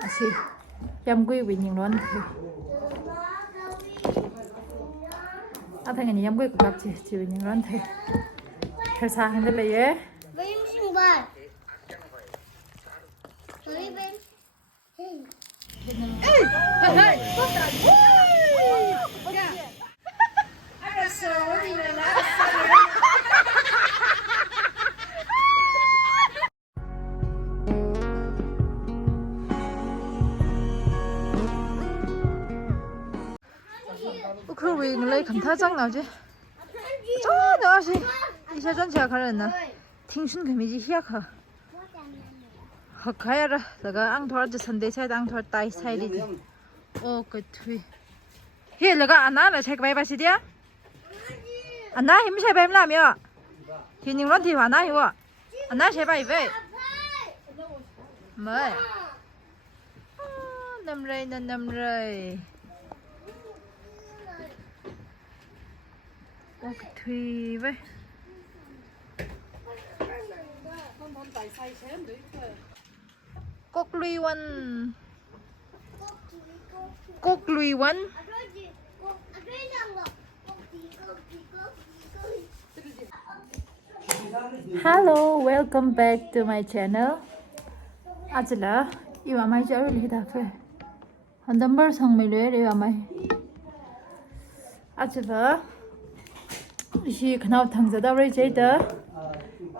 asi yam gui với những lon thì thằng này yam gui của bác chị với những lon thì thật sao hình đây là Benim sing var. Sorry ben. 그 왜 이래 감타장 나오지? 저 나와시 이제 전체가 가려나? 팅순 금이지 희약하. 가야라. 내가 앙토르지 선대 사이드 앙토르 따이 사이리지. 그 트위. 히 내가 안나라 책 봐봐 시디야? 안나 힘 세 뱀 라며. 기닝 런티 와나 이거. 안나 세 봐 이베. 뭐? 남레이 남레이. cái thùy vậy cốc lùi one hello welcome back to my channel 아직라 이와 마이 자를 히다페 한 넘버 성밀에 이와 마이 아직라 시 그나우 탕자다 레제다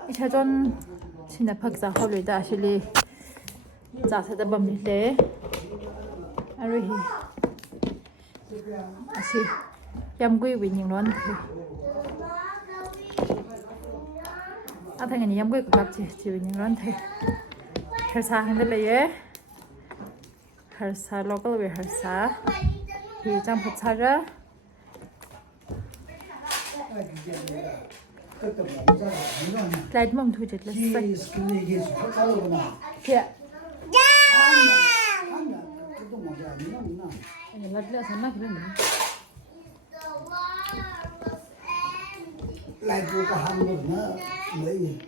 이차전 진짜 박사 홀리다 실리 자세다 범리래 아르히 아시 얌구이 위닝론 당연히 얌구이 그 밥지 위닝론 돼 할사 흔들래 할사 로컬 왜 할사 이장 부차자 Light mong thu chật là xanh. Kìa. Lật lẹ sáng nát lên nữa. Lại vô cả hàng một nữa mới gì.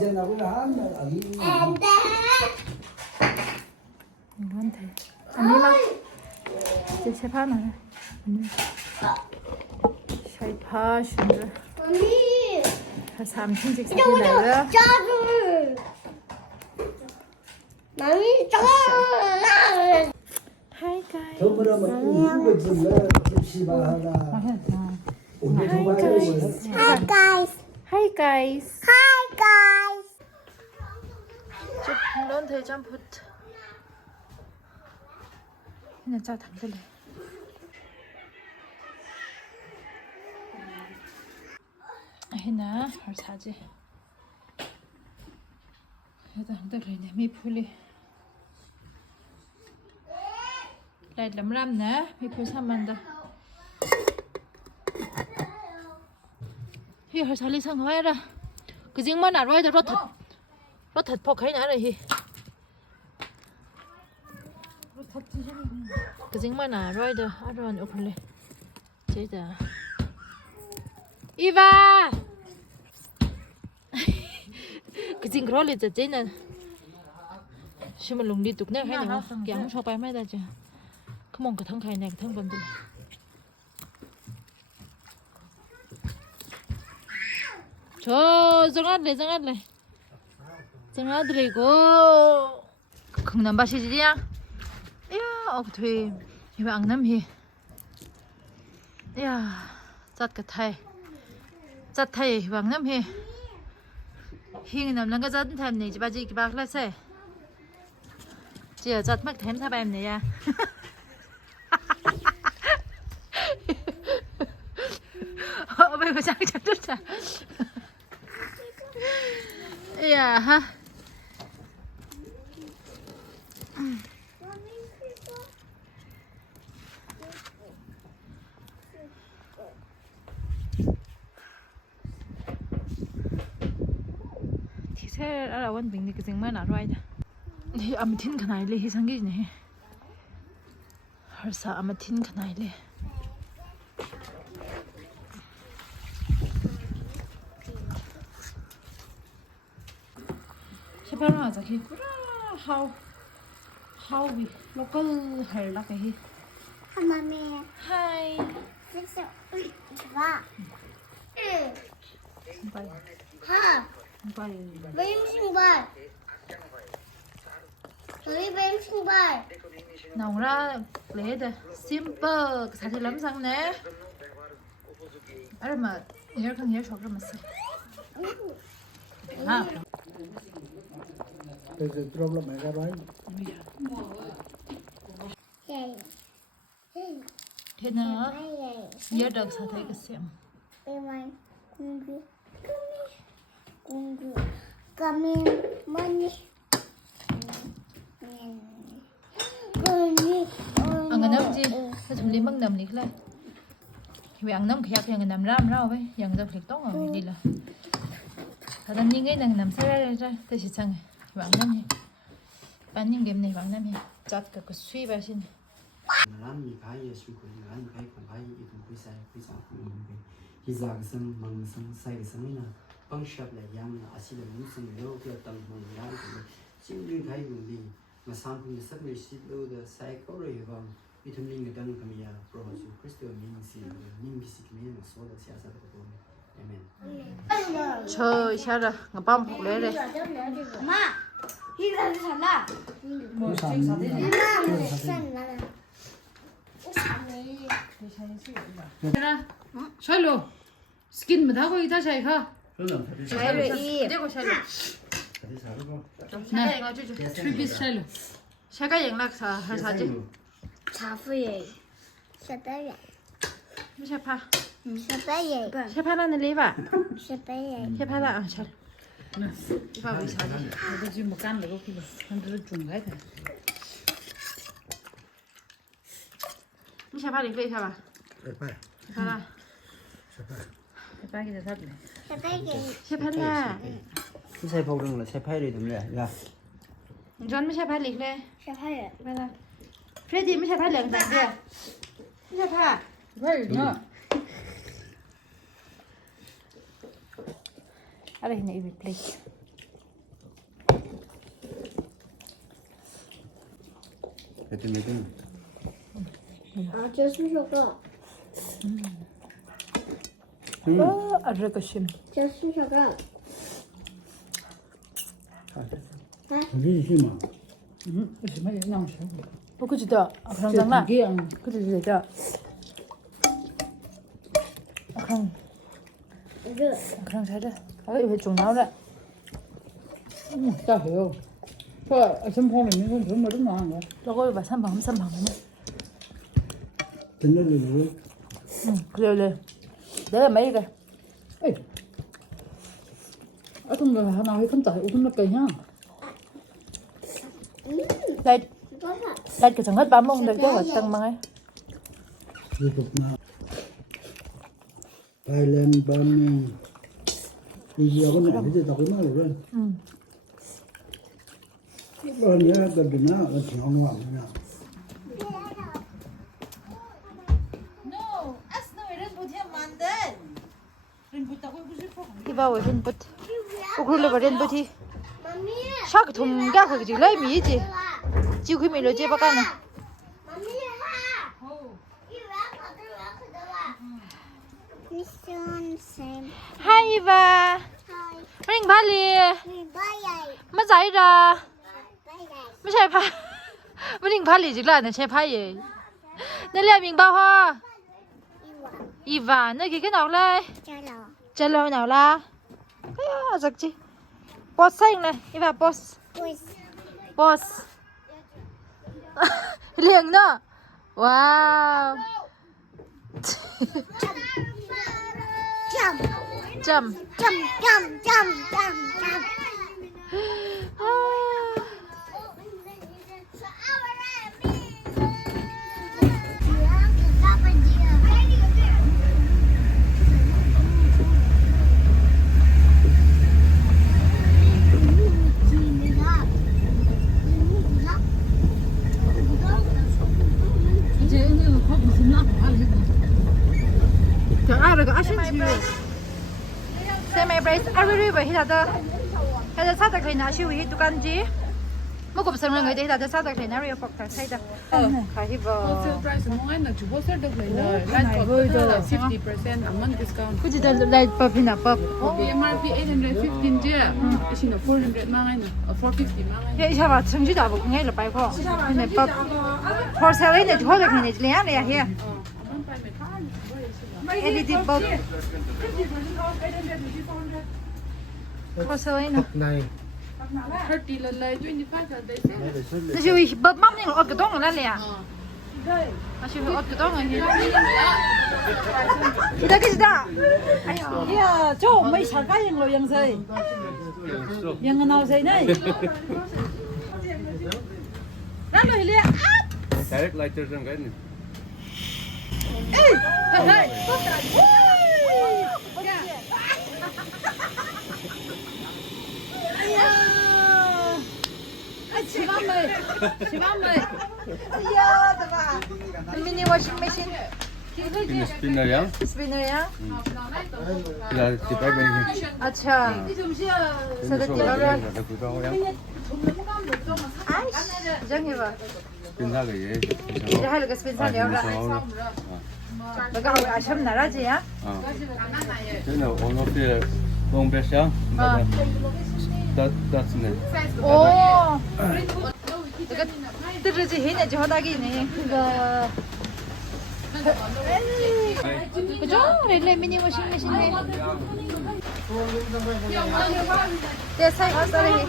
Giờ nào cũng là hàng ở đi. Ngon thế. Anh đi mà. 이제 새 파나네. 새 파신데. 언니. 삼층직 사진이고요. 짜줄. 남이 짜. Hi guys. 저번에 집시바하다. Hi guys. Hi guys. Hi guys. 넌 대장부터. 그냥 짜 담들래. هنا هرس حاجة هذا هندرينا مي بولي لا لمرامنا مي بول ساماندا هي هرس حالي 상호해라 그징만 알아야 로탓 포카이나 알아히 그징만 알아야 알아는 오플레 제자 Iva, cái gì đó liền trên này, xem mà lùng đi tục nữa hay gì không? Kéo sau bay mấy ta chưa? Không mong cái thằng khai này cái thằng bầm đi. 저 정아들래 정아들이고 강남 바시지야? 야, 어떻게 이거 앙남히? 야, 잣 같아. Chặt thầy bằng năm hi hi nằm lên cái dân thèm này chị bà chị bác là xe chị ở chặt mất thèm thà em này à bây giờ sang chặt rất à yeah ha thế là quan bình thì cái gì mà nào rồi thì âm thiên cái này là hi sang cái này hơi sợ âm thiên cái này là 18만 저기 꾸라 하우비 로컬 할라게 해. 하마미. 하이. 그래서 봐. 신발. 하. 신발. 뱀 신발. 저희 뱀 신발. 나오라 레드 심플 사실 남상네. 얼마 이렇게 해 쇼를 맞어. 아. cái problem này ra đấy 예. thế nữa 예. nhớ được sao thấy cái xem 이만 공부. 공부. 까미 머니. ăn cái nấm gì nó chấm lim bằng nấm đi lên vì ăn nấm khác thì ăn nấm ram rau vậy ăn được thì tốt rồi đi là thật ra những cái nấm sẽ ra tới chỉ chẳng vì ăn nấm ăn những cái này ăn nấm chặt cái suy vào xin làm gì phải giờ suy nghĩ làm gì phải còn phải ít một cái sai cũng mình về khi già cái sân măng sân sai cái sân này bằng sập lại giang là chỉ là những sân lâu thì tầm măng giang thì chỉ như thấy dùng đi mà sang cũng sắp người ship lâu là sai có rồi vâng vì thằng linh người ta cũng làm pro chủ Christian mình xin những cái gì mình số là sẽ sao được không amen trời sao rồi ngập bông phục lẽ đây 엄마. 이거 산다. nó sẵn ra 샬로 스킨 뭐 하고 이다 자이가 샬로 이. 그리고 샬로 네 이거 주죠 3피스 샬로 샤가 영락사 할 사지 자부에. 샤바야. 샤파 샤바야. 샤파라는 리바 샤바야. 샤파라 샬 이봐 왜 사지 nó chỉ một căn là có khi nó rất trùng hết rồi. 샤파 리플레이 샤파 샤파라 Cái ba cái là thật này. 샤바야. 샤파라 cái sai phâu rừng là sai phai đi đúng rồi là 존ไม่ใช่ผ้าเหล็กเลย 샤바야. ไปละเฟรดดี้ไม่ใช่ผ้าเหลืองแต่เดียวไม่ใช่ผ้า Vậy nữa. อะไรเนี่ยอีกเพลย์ cái tên này tên 아, 저 수저가. อะไรก็ชิม 저 수저가. cái gì mà Cái gì mà nó ngon sao? พวกกูจะต่อครั้งจังละ Kia ăn. กูจะต่อครั้ง 이거. ครั้งใช่ด้วยเฮ้ยไปจุ่มน้ำเลย Ta hiểu. Thôi, ở trong phòng này mình không thử mà đúng ngon rồi. แล้วก็แบบซ้ำผังนะ tính nó lừa rồi เร็วเลยเดี๋ยวไม่กัน Ê. Ở trong này nào hay không tại, ở trong nó cây ha. ได้ 이거야. ได้กับสังเกตปั๊มลงเดี๋ยวจะหัวตังมาไง tiếp tục nào Thailand Burma bây giờ có này thì tao cũng nói rồi bao nhiêu cái đỉnh á là chỉ ngon ngon nha No, as no ren buti mande. Ren buta ko busi ko. Iba we ren but. Ukru le ren buti. 마미. Shak thum ga ko ji lai mi ji. Ji khu mi lo je ba ka na. 마미 하. 이왜 가져와. 미션 쌤. Hi Iva. 하이. Ring Bali. 바이바이. Ma zai ra. 바이바이. ไม่ใช่ผ้าไม่ถึงผ้าหลีจิกละเนี่ยใช่ผ้าเย่นั่นแหละมิงบ้าฮะ 이와. อีวานนี่กี่กันออกเลย 짜라. จะรอหนาวละก็จักจีบอสใส่เลยอีวาบอส 보이스. บอสเลี้ยงเนาะว้าว 점. จำ 점. Chị như không có xin lắm hả? 저 알아가 아신지 세 마이 브레이스 아르르 왜 히다다 해다 다 사다 그냥 아쉬워 이 두간지 먹고 버서는 거기 다 사다 그냥 우리 꼭 사이다 가히버 Wholesale price mo ngayon nag-wholesale dog lang na light cost 50% amount discount. 그지 다 라이트 법이나 법 MRP 815 je. Isin na 400 ma ngayon. 450 ma ngayon. 야, 이샤봐 정지도 안 보고 ngay là bài kho này bắp for sale này thôi được này liền này here edited bắp for sale này này 30 lần lại 25 là đấy. nó chỉ bắp mắm này ở cái đông là liền nó chỉ ở cái đông này thì đó cái gì đó 야, 저 mấy sản cái yang lo yang say. Yang nào say này. Nó lo hilia. Direct lighter sang cái này. mini washing machine Spinner yang. spinner ya Là thì phải bên kia. अच्छा sao được rồi Là cứ đâu yang. chẳng hiểu à Spin ra cái gì. 이제 할 거 스페인산 여가 내가 하고 아시면 나라지 야 Thế nào ông kia ông bé sáng. That's này. 오 내가 들으지 해내지 허다기네 그거 그죠? 렐레 미니 워싱 머신네 내 사이 가서래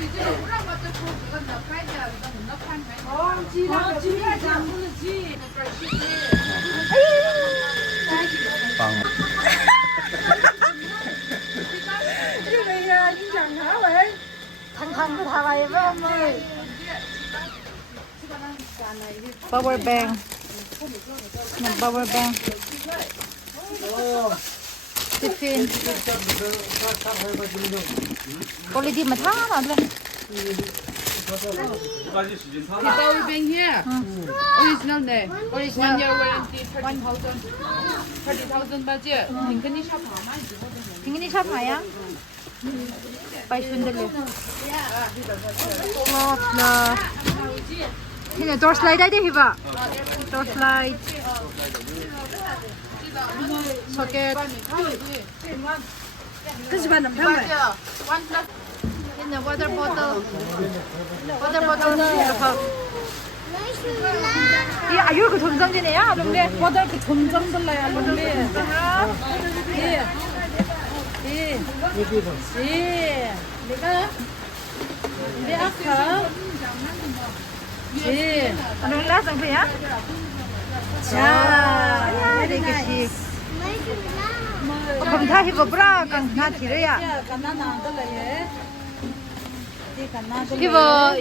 Bằng. thằng cứ thả vậy với ông ơi power bank nè power bank tiffin quality mà thả nào lên The power bank here. Original ne. Original year warranty 30,000 budget. Tingani shop hama. tingini shop haya pai sunderle na hina door slide ai de hiba door slide socket Cái gì bạn làm thăm vậy? hina water bottle 이렇게 이 아유 그 점점지네야 롱래 Water cái thùng trong đó là luôn đi. Đi. Đi. Đi. Đi cái. Đi ác hả? Đi. 롱 라상 그야 자 이렇게 그럼 다 해봐 브라 강나 뒤로야 Cái cana nào đó là gì? Đi cana đó.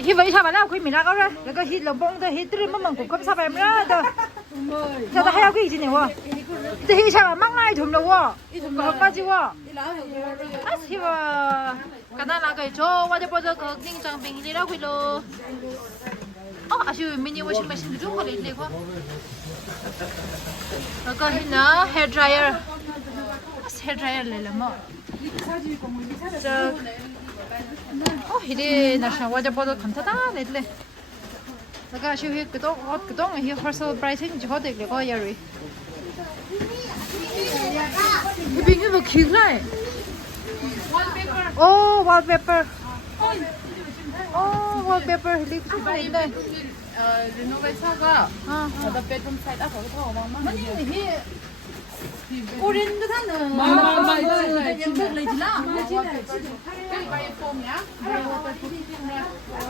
hiva isa ba na kui mina ka ra la ka hit lo bong da hit tri ma mang ku kam sa ba ra da sa da haya ku ji ne wa de hi sa mang ngai thum lo wa ka ka ji wa as hiva kana la ka jo wa de po da ka ning chang bing li ra ku lo asu mini washing machine du ko le le ko la ka hi na hair dryer le la mo 이리 나샤 와자 보도 감타다 넷래 내가 쉬히 그동 히 벌써 프라이싱 저도 이거 야리 이게 뭐 기그라이 오 wallpaper 오 wallpaper 힐리 그거 있네 Renovate saga. The bedroom side up ko mama. Orin cái thằng này. Mama Yang bước lấy chứ nào. Cái buy foam ya.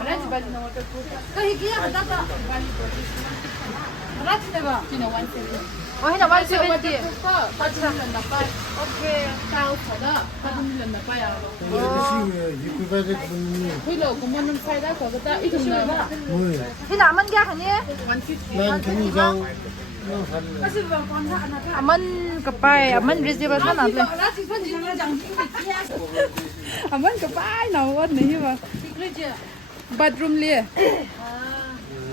Let's buy the waterproof. Cái kia hả ta? Rát này bà. You know 170. هنا 170 Waterproof ko. Patron na pa. 오케이 South sada. Patron na pa ya. 이구바지 Hello, kung anong side ako kita ito na. 뭐예? هنا 아만 게 하니 150. 난 경장 아만 까빠이 아만 리지바 사나들 Aman ka pa na what na hiwa. Bedroom le.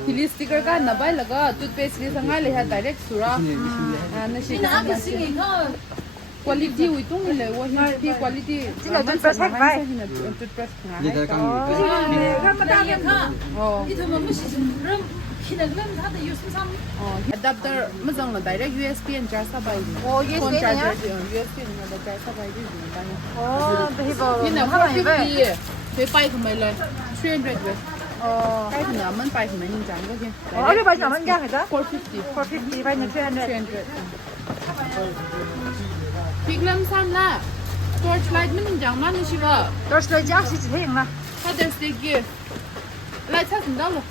Hili sticker ka na bai laga toothpaste li sanga le ha direct sura. Na shi ka. quality อุ้ยตรงนี้เลยว่าที่ quality 这个就不拆开。 จุดประสงค์ 你在讲你看不大点看， อ๋อ 你他妈没事，人现在人他的有身上。 อ๋อ adapter ไม่ต้องเลย direct USB อันจ้าสบายดี 哦，USB 呢？ USB เนี่ยจ้าสบายดีอยู่บ้าน 哦，这是不？ นี่เนี่ย 他 พวก 们 ที่ 以为。 ดีไปไปทำไมเลย300เว้ย 哦。 ใกล้ถึงมันไปทำไมยิ่งจังก็คือ 哦，这把咱们家孩子450 ，450把你300。 พี่เริ่มสั้นละตัวสไลด์มันยิ่งจังมากนี่ใช่ป่ะ 到时候家是几天了？ ถ้าเดินสเต็กกี้ไล่ชัดถึงได้เลย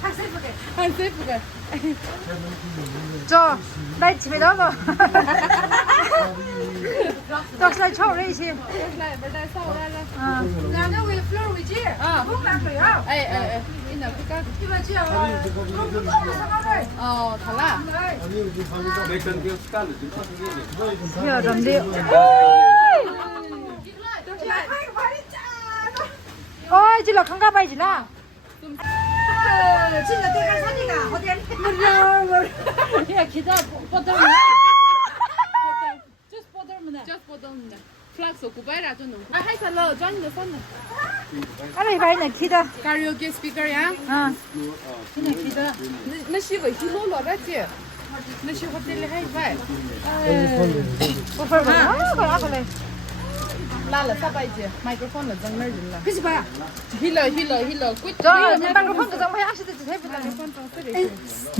ให้เซฟกัน 走，来几百刀吧。到时候炒热一些。 ไล่ไปได้เศร้าได้เลย 嗯。两个为 floor 为几？ อ่า 我们不要， เอ้ยนี่นะพี่ก้า 一百几啊？我不懂了，上哪来？ อ๋อถล่ะ 没跟丢干的就不是你。要怎么的？哦，这老康嘎白金啦。这个对干啥的个？好点。你看，其他不懂。 就是包点么的。 just for them 的 flag สุกุบายราจนุ่งให้ฉันเลยจ้านี่สั้นเลย อะไรไปไหนคิดอ่ะ karaoke speaker ยัง อ่า 那是个ฮิโร่หรอได้เจ๊那是我这里ให้ไป 不分吧？啊，不拿过来。拉了啥白姐麦克风了整哪人了可是吧？ ฮิโร่กู 走，你把个风给咱们还是得直接不能。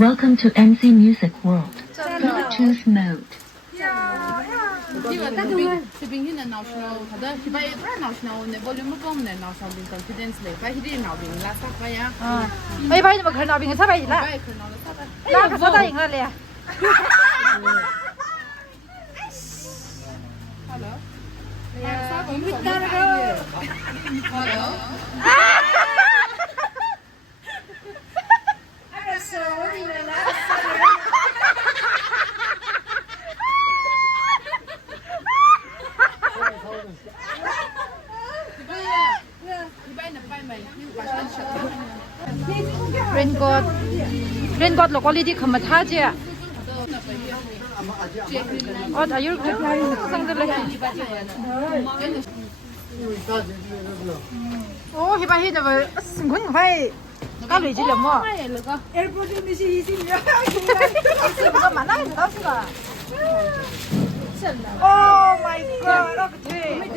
Welcome to MC Music World. Bluetooth mode. ที่ว่าที่บินที่นั่นนาชิโน่เขาได้ที่ไปเอ็ดนาชิโน่เนี่ย volume ก็มันนาชิโน่บิน confidence เลยไปที่นี่นาบินลาสักไปยัง 啊，哎，把你们看到别个啥白金了？ ไปคือนาลาสักไป 哪个啥大赢了嘞？ ฮัลโหลสักผมไม่ได้เลยฮัลโหล raincoat low quality खम था जे और आयु संग ले ओ हिबा हि दबे सिंखुन भाई का लुइ जिले मो airport 那些一些人，是不个蛮那个是吧Oh my god 那个腿那个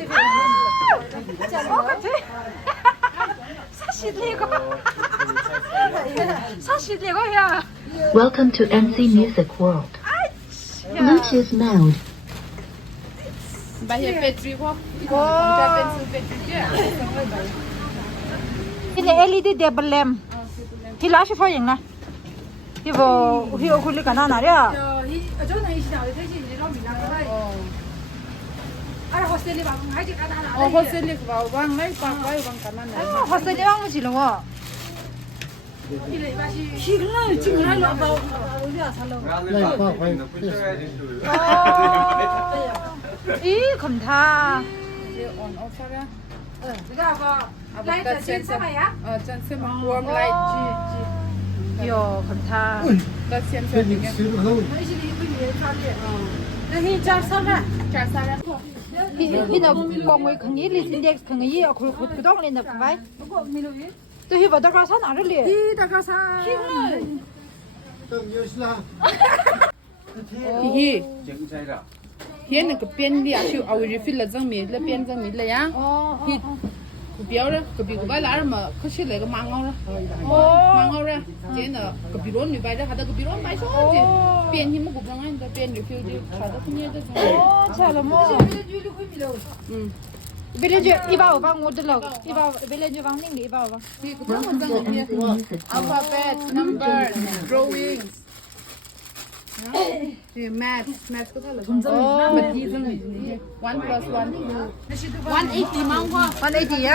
腿사실 이거 야 Welcome to MC Music World. Bluetooth mode. ไปเห็นเปตรีพวก 오 จะเป็นซื้อเปตรีเนี่ย 이제 LED 데블 램 힐라시 포잉나 이거 히오 굴리가 나나랴 저는 이 시장 어디 되지? 이런 미나 거라. 아래 호스텔이 방 하지 가나 나. โอ้โหเซลิกว่าวางไม่ปักไว้วางกันนั่นแหละ 화살이 왕무지로 와 이래 이바시. 희글라 지금 하려 봐. 우리가 살러. 이 검타 เดี๋ยวออนออฟใช่ไหม 이거 봐. 라이트 진 사마야? จันเซมาวอร์มไลท์จี 요 검타 ก็เซียมเซียมอย่างเงี้ย 당신이 이거 위에 살래. 너희 잘 살아. จ่าซาระ 이너 공의 강이 리인덱스 강이 그동 린다 바이 누구 미루이? 또 히바다 가서 나를리 이다가사. 희글라. ฮี 真在的。 เฮียนก็เปลี่ยนเดียวชิวเอารีฟิลแล้วจังมีแล้วเปลี่ยนจังมีเลยยังฮีกูเบี้ยวเลยก็บีกูไปแล้วมาเขาชื่ออะไรก็มังเอาละมังเอาเลยเจนอ่ะก็บีร้อนอยู่ไปแล้วหาแต่ก็บีร้อนไปชอบเจนเปลี่ยนที่มันกูจังไงแต่เปลี่ยนรีฟิลดิชาติที่นี่จะจัง 오 잘하모 벨렌주 이바오 방 오들러 이바오 벨렌주 방 닝리 이바오 방 ที่กูต้องจังเนี่ย Music อัลฟาเบต number drawing ที่ math ก็เท่าไหร่มันดีจังเลย 1 plus 1 180มั้งพ่อ 180야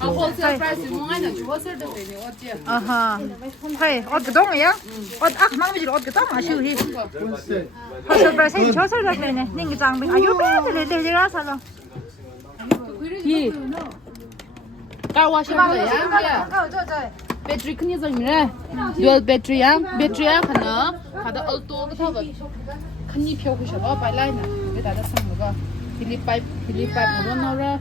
เอา wholesale price มั้งไงนะชู wholesale ได้เลยว่าเจ้า 아하 하이 어드동이야 어악 망미질 어드동 아쉬우히 허설 브라세 저설 작래네 닝기 장비 아유 베들 레레라 살로 ที่กาวาชาเลยยังเนี่ย 저저 배터리 큰이 정미래 듀얼 배터리야 배터리야 하나 가다 얼토 부터 큰이 펴고 싶어 발라이나 내가 상무가 필립 파이프 뭐 나오라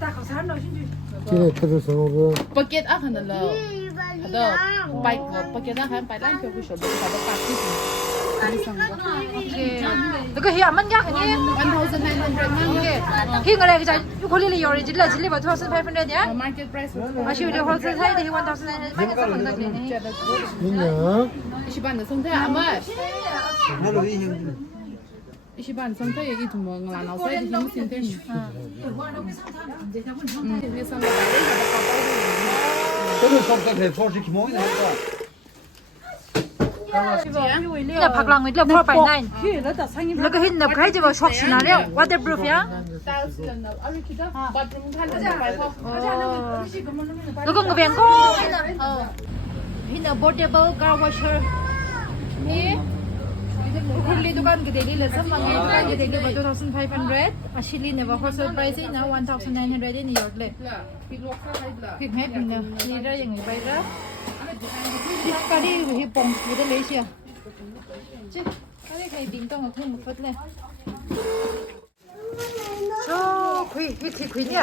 집에 터져서 그 버켓 아 하나라 하다 파이프 버켓 아 한 발라인 펴고 싶어 가다 파티 아니 상무가 오케이 너가 해 안만 야 그니 1900 khi người này cái trái có liên lý chính là 1500 nhá market price mà chịu được wholesale thay thì 1000 mấy cái sản phẩm đặc biệt này 민야 20반 상태 아마 하루 이 형. 20반 상태 얘기 좀 뭐가 나와서 힘 센터 이 상가 저는 속삭해 소식 모이는 거. là phạc lòng người là mua bài này là cái hình là cái gì vào shop xí nào đấy waterproof nhá nó có người bèn có hình là portable car washer ni Kurli dukan gede ni lesam mangai dukan gede ni baru 2,500 asli ni baru wholesale price ni 1,900 ni york le phim hết mình nè đi ra yang người bay ra cái đi thì bông người ta lấy chưa chứ cái đi thầy bình tông ở thêm một phút lên cho quý nhỉ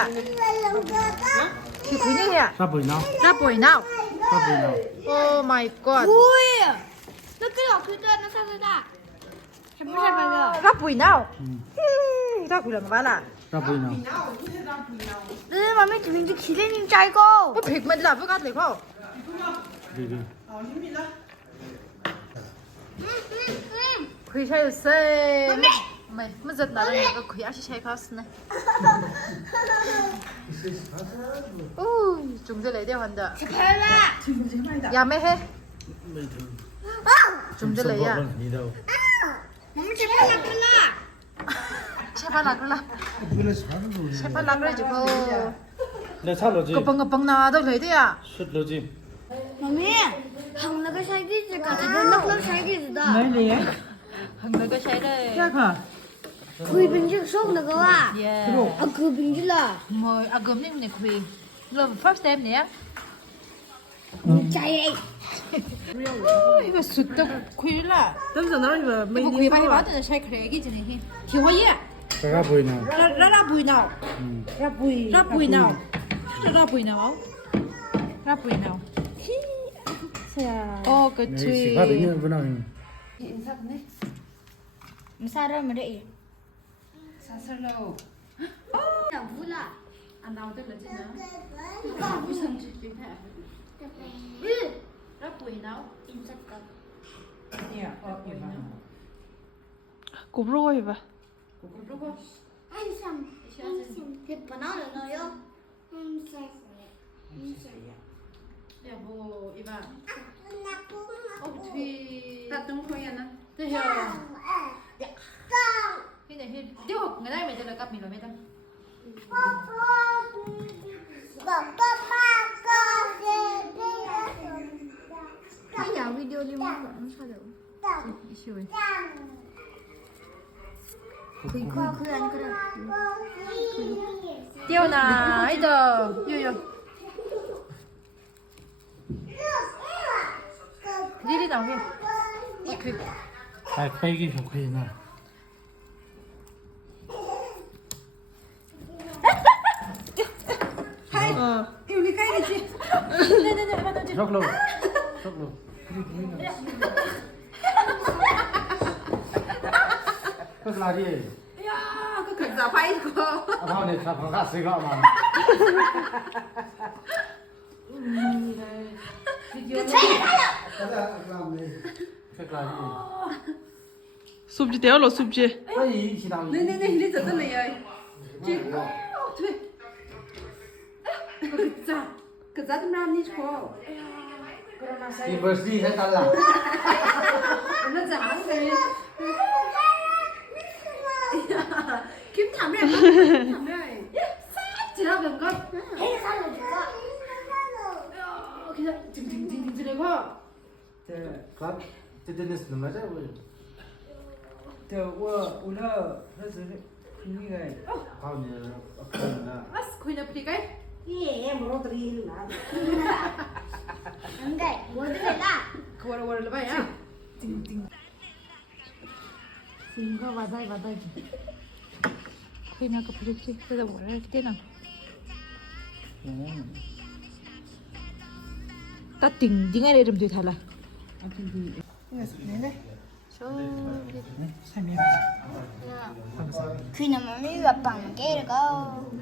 quý nhỉ 사 보이나? ra buổi nào 사 보이나? oh my god nó cái lọc thứ tên nó sao thế ta em không phải rồi ra buổi nào ra buổi là cái là 사 보이나? 네 맘에 드는 게 기대님 짧고 có thiệt mình làm với các thầy không 리리 quý sai sai mày mới giật nào đây có quý ác sai khó này chúng tôi lấy đeo hoàn đỡ ya mấy hết chúng tôi lấy à mắm chép lại cái là sai phát lạc là sai phát lạc rồi chứ cô 내 차로지 ngập bông nào đâu lấy thế à 슛로지 mami hằng là cái sai cái gì cả thì nó nó sai cái gì đó hằng lấy cái sai đây 그 bình sốt là cơ à yeah 그 bình là mời gồm những này quý love first time nè chạy 이거 숫다 quý là 땀도 나오니까 이거 quý 많이 받는 sai 그래 cái gì này thì hoa yeah 내가 보이나? ra bùi nào ra bùi nào ra bùi nào ra bùi nào ô cái 네 chuyện 시가 되는 분하고 sao đâu mà đây 사슬로 là vui là 안 나올 때 그러지 나 ra bùi nào 곱으로 해봐. anh xem thịt của nó là nơi đâu anh xem 여보 이봐 어떻게 따뜻한 거야나 thế hiểu cái này thì tiêu học người này mày là cặp mình rồi mày ta cái nhà video đi mua vẫn sao được rồi thì qua khơi anh cái đó tiêu nào bây giờ yo đi nào đi okay 아 빼기 좋구나 yêu đi cái này chị. 적로 적로 그 라리 Có cực giả phay cô. 아빠네 가방 갔으가 만 그 라리 Sụp chị téo là sụp chị. 아이 지나고 Này, đi giật này ơi. Chị. Thôi. Cực giả tâm nam đi cô. university 해달라 Nó giả rồi. Kiếm thảm này. Thảm này. Chị nào đừng con. 그냥 징징징징 지르고 클럽 뜨뜨네스 맞아 뭐 저거 오늘 그래서 그니가 가운데 없구나 아스 코이나 프리가이 예 뭐로 들이 나 안돼 뭐들라 그거를 원래 봐야. Xin vào đây khi nào có phải đi bây giờ bỏ ra cái tên nào ta tỉnh tiếng Anh 이름 뒤에 달라 그놈은 이거 빵 깨르고